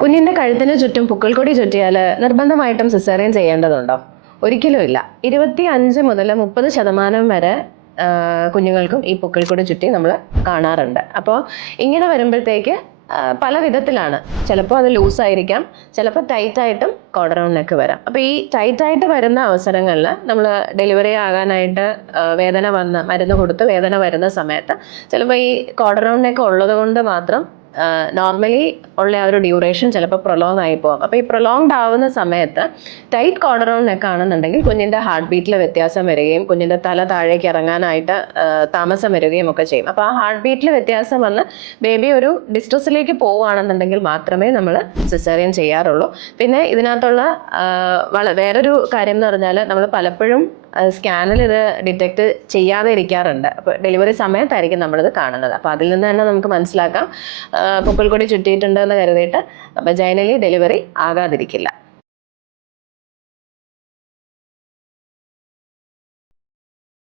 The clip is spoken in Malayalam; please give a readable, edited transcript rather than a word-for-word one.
കുഞ്ഞിന്റെ കഴുത്തിന് ചുറ്റും പുക്കിൾക്കൊടി ചുറ്റിയാൽ നിർബന്ധമായിട്ടും സിസേറിയൻ ചെയ്യേണ്ടതുണ്ടോ? ഒരിക്കലും ഇല്ല. 25 മുതൽ 30% വരെ കുഞ്ഞുങ്ങൾക്കും ഈ പുക്കിൾക്കൊടി ചുറ്റി നമ്മൾ കാണാറുണ്ട്. അപ്പോൾ ഇങ്ങനെ വരുമ്പോഴത്തേക്ക് പല വിധത്തിലാണ്. ചിലപ്പോൾ അത് ലൂസായിരിക്കാം, ചിലപ്പോൾ ടൈറ്റായിട്ടും കോർഡറോൺ നെക്ക് വരാം. അപ്പോൾ ഈ ടൈറ്റായിട്ട് വരുന്ന അവസരങ്ങളിൽ നമ്മൾ ഡെലിവറി ആകാനായിട്ട് മരുന്ന് കൊടുത്ത് വേദന വരുന്ന സമയത്ത് ചിലപ്പോൾ ഈ കോർഡറോൺ നെക്ക് ഉള്ളത് കൊണ്ട് മാത്രം നോർമലി ഉള്ള ആ ഒരു ഡ്യൂറേഷൻ ചിലപ്പോൾ പ്രൊലോങ് ആയി പോകും. അപ്പോൾ ഈ പ്രൊലോങ്ഡ് ആവുന്ന സമയത്ത് ടൈറ്റ് കോർഡറോൺ നെക്ക് ആണെന്നുണ്ടെങ്കിൽ കുഞ്ഞിൻ്റെ ഹാർട്ട് ബീറ്റിൽ വ്യത്യാസം വരികയും കുഞ്ഞിൻ്റെ തല താഴേക്ക് ഇറങ്ങാനായിട്ട് താമസം വരികയും ഒക്കെ ചെയ്യും. അപ്പോൾ ആ ഹാർട്ട് ബീറ്റിൽ വ്യത്യാസം വന്ന് ബേബി ഒരു ഡിസ്ട്രസിലേക്ക് പോവുകയാണെന്നുണ്ടെങ്കിൽ മാത്രമേ നമ്മൾ സിസേറിയൻ ചെയ്യാറുള്ളൂ. പിന്നെ ഇതിനകത്തുള്ള വേറൊരു കാര്യം എന്ന് പറഞ്ഞാൽ നമ്മൾ പലപ്പോഴും സ്കാനിൽ ഇത് ഡിറ്റക്ട് ചെയ്യാതെ ഇരിക്കാറുണ്ട്. അപ്പോൾ ഡെലിവറി സമയത്തായിരിക്കും നമ്മളിത് കാണുന്നത്. അപ്പോൾ അതിൽ നിന്ന് തന്നെ നമുക്ക് മനസ്സിലാക്കാം പുക്കിൾക്കൊടി ചുറ്റിയിട്ടുണ്ട് എന്ന് കരുതിയിട്ട് വജൈനലി ഡെലിവറി ആകാതിരിക്കില്ല.